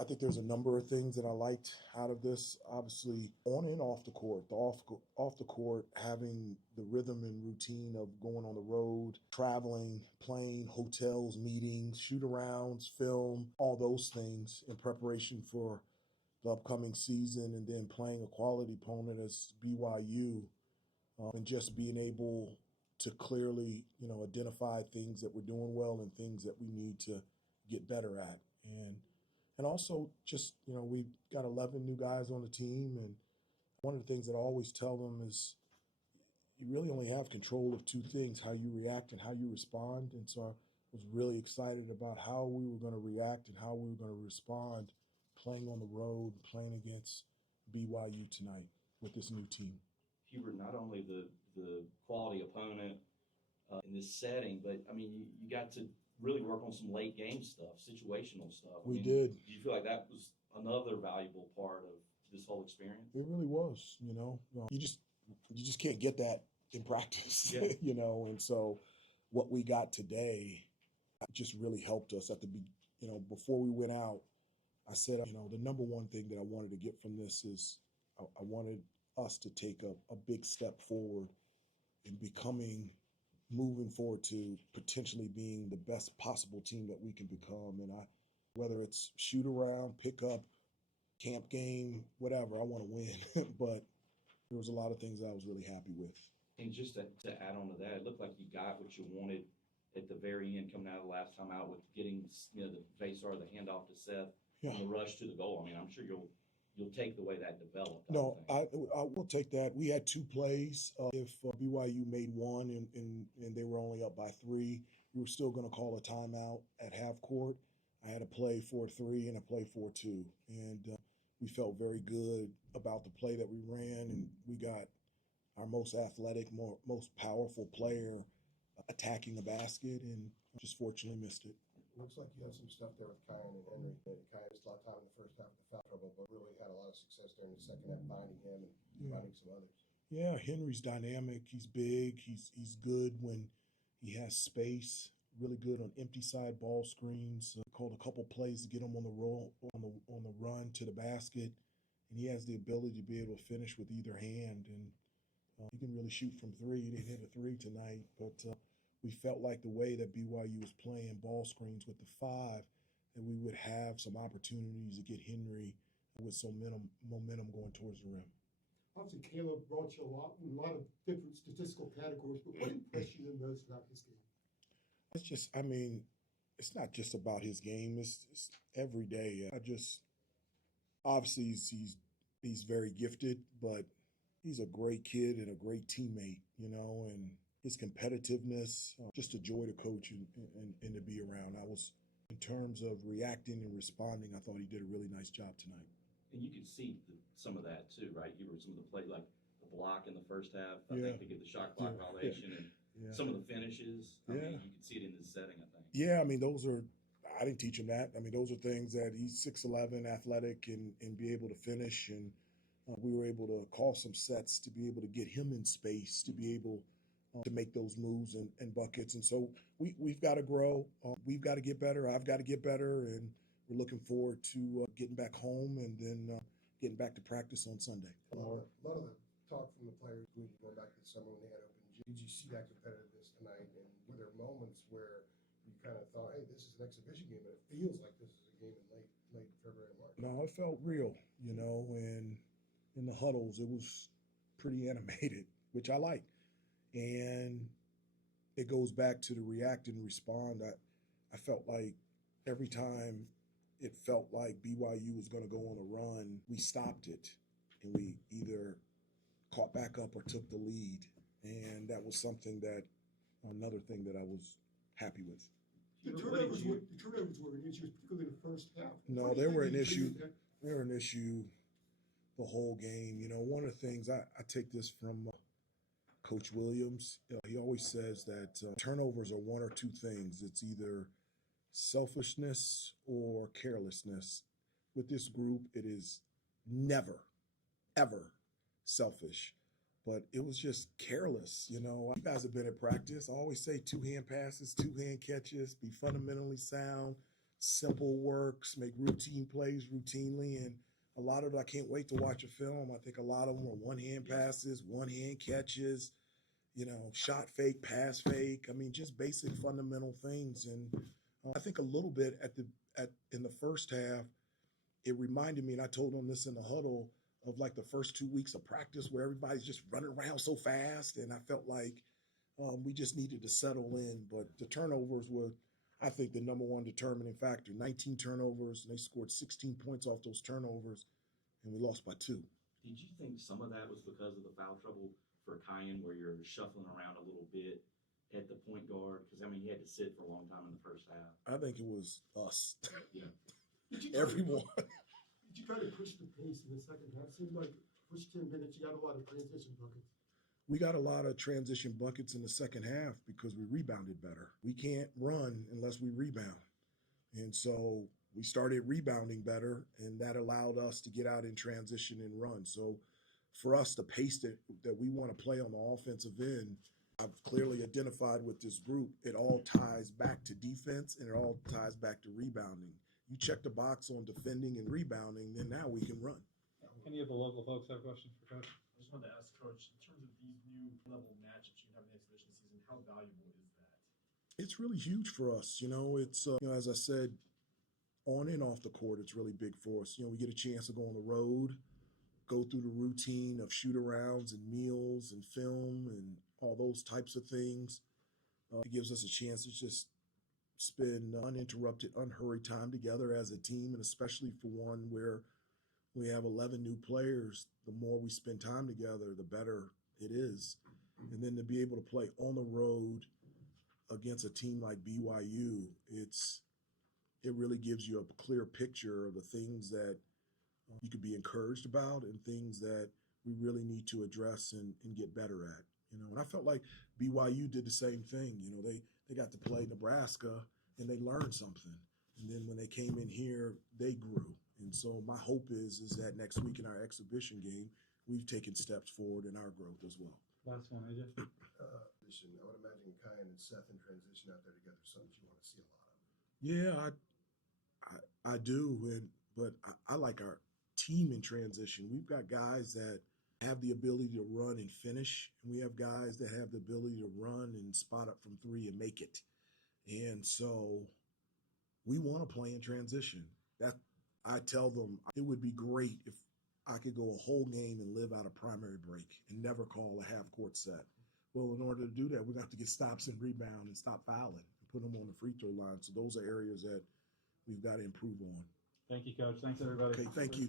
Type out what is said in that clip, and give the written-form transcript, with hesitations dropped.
I think there's a number of things that I liked out of this. Obviously, on and off the court. Off the court, having the rhythm and routine of going on the road, traveling, playing, hotels, meetings, shoot-arounds, film, all those things in preparation for the upcoming season, and then playing a quality opponent as BYU, and just being able to clearly, identify things that we're doing well and things that we need to get better at. And also just, we've got 11 new guys on the team. And one of the things that I always tell them is you really only have control of two things, how you react and how you respond. And so I was really excited about how we were going to react and how we were going to respond playing on the road, playing against BYU tonight with this new team. Hubert, not only the quality opponent in this setting, but, you got to really work on some late game stuff, situational stuff. We did. Do you feel like that was another valuable part of this whole experience? It really was, You just can't get that in practice, Yeah. And so what we got today just really helped us before we went out. I said, the number one thing that I wanted to get from this is I wanted us to take a big step forward in moving forward to potentially being the best possible team that we can become. And whether it's shoot around, pick up, camp game, whatever, I want to win. But there was a lot of things that I was really happy with. And just to add on to that, it looked like you got what you wanted at the very end, coming out of the last time out with getting, the face or the handoff to Seth, Yeah. and the rush to the goal. I'm sure you'll take the way that developed. No, I will take that. We had two plays. If BYU made one and they were only up by 3, we were still going to call a timeout at half court. I had a play 4-3 and a play 4-2. And we felt very good about the play that we ran, and we got our most athletic, most powerful player attacking the basket, and just fortunately missed it. Looks like you had some stuff there with Kyan and Henry. Kyan missed a lot of time in the first half with the foul trouble, but really had a lot of success during the second half, finding him and finding some others. Yeah, Henry's dynamic. He's big. He's good when he has space. Really good on empty side ball screens. Called a couple plays to get him on the roll on the run to the basket, and he has the ability to be able to finish with either hand. And he can really shoot from 3. He didn't hit a 3 tonight, but we felt like the way that BYU was playing ball screens with the 5, that we would have some opportunities to get Henry with some momentum going towards the rim. Obviously, Caleb brought you a lot of different statistical categories, but what impressed you the most about his game? It's just, it's not just about his game. It's every day. Obviously he's very gifted, but he's a great kid and a great teammate, and his competitiveness, just a joy to coach and to be around. In terms of reacting and responding, I thought he did a really nice job tonight. And you could see some of that too, right? You were some of the play, like the block in the first half, I think, to get the shot clock violation, and some of the finishes. You could see it in this setting, I think. Yeah, I didn't teach him that. Those are things that he's 6'11", athletic, and be able to finish. And we were able to call some sets to be able to get him in space, to be able to make those moves and buckets. And so we've got to grow. We've got to get better. I've got to get better. And we're looking forward to getting back home and then getting back to practice on Sunday. A lot of the talk from the players going back to the summer when they had open gym. Did you see that competitiveness tonight? And were there moments where you kind of thought, hey, this is an exhibition game, but it feels like this is a game in late February and March? No, it felt real, and in the huddles, it was pretty animated, which I like. And it goes back to the react and respond. I felt like every time it felt like BYU was going to go on a run, we stopped it, and we either caught back up or took the lead. And that was another thing that I was happy with. The turnovers were an issue, particularly in the first half. No, they were an issue. They were an issue the whole game. One of the things, I take this from Coach Williams. He always says that turnovers are one or two things. It's either selfishness or carelessness. With this group, it is never, ever selfish. But it was just careless, You guys have been at practice. I always say 2-hand passes, 2-hand catches, be fundamentally sound, simple works, make routine plays routinely. And a lot of it, I can't wait to watch a film. I think a lot of them were one-hand passes, one-hand catches, shot fake, pass fake. I mean, just basic fundamental things. And I think a little bit in the first half, it reminded me, and I told them this in the huddle, of like the first 2 weeks of practice where everybody's just running around so fast. And I felt like we just needed to settle in. But the turnovers were, I think, the number one determining factor. 19 turnovers, and they scored 16 points off those turnovers, and we lost by 2. Did you think some of that was because of the foul trouble for Kyan, where you're shuffling around a little bit at the point guard? Because, I mean, he had to sit for a long time in the first half. I think it was us. Yeah. Everyone. Did you try to push the pace in the second half? Seemed like first 10 minutes, you got a lot of transition buckets. We got a lot of transition buckets in the second half because we rebounded better. We can't run unless we rebound. And so we started rebounding better, and that allowed us to get out in transition and run. So for us, the pace that we want to play on the offensive end, I've clearly identified with this group, it all ties back to defense and it all ties back to rebounding. You check the box on defending and rebounding, then now we can run. Any of the local folks have questions for Coach? I just wanted to ask Coach, in terms of these new level matchups you have in the exhibition season, how valuable is that? It's really huge for us. It's, as I said, on and off the court, it's really big for us. We get a chance to go on the road, go through the routine of shoot-arounds and meals and film and all those types of things. It gives us a chance to just spend uninterrupted, unhurried time together as a team, and especially for one where we have 11 new players. The more we spend time together, the better it is. And then to be able to play on the road against a team like BYU, it really gives you a clear picture of the things that you could be encouraged about and things that we really need to address and get better at. And I felt like BYU did the same thing. They got to play Nebraska and they learned something. And then when they came in here, they grew. And so my hope is that next week in our exhibition game, we've taken steps forward in our growth as well. Last one, AJ. I would imagine Kyan and Seth in transition out there together is something you want to see a lot of. Yeah, I do. But I like our team in transition. We've got guys that have the ability to run and finish. And we have guys that have the ability to run and spot up from 3 and make it. And so we want to play in transition. That I tell them it would be great if I could go a whole game and live out a primary break and never call a half-court set. Well, in order to do that, we're going to have to get stops and rebound and stop fouling and put them on the free throw line. So those are areas that we've got to improve on. Thank you, Coach. Thanks, everybody. Okay, thank you.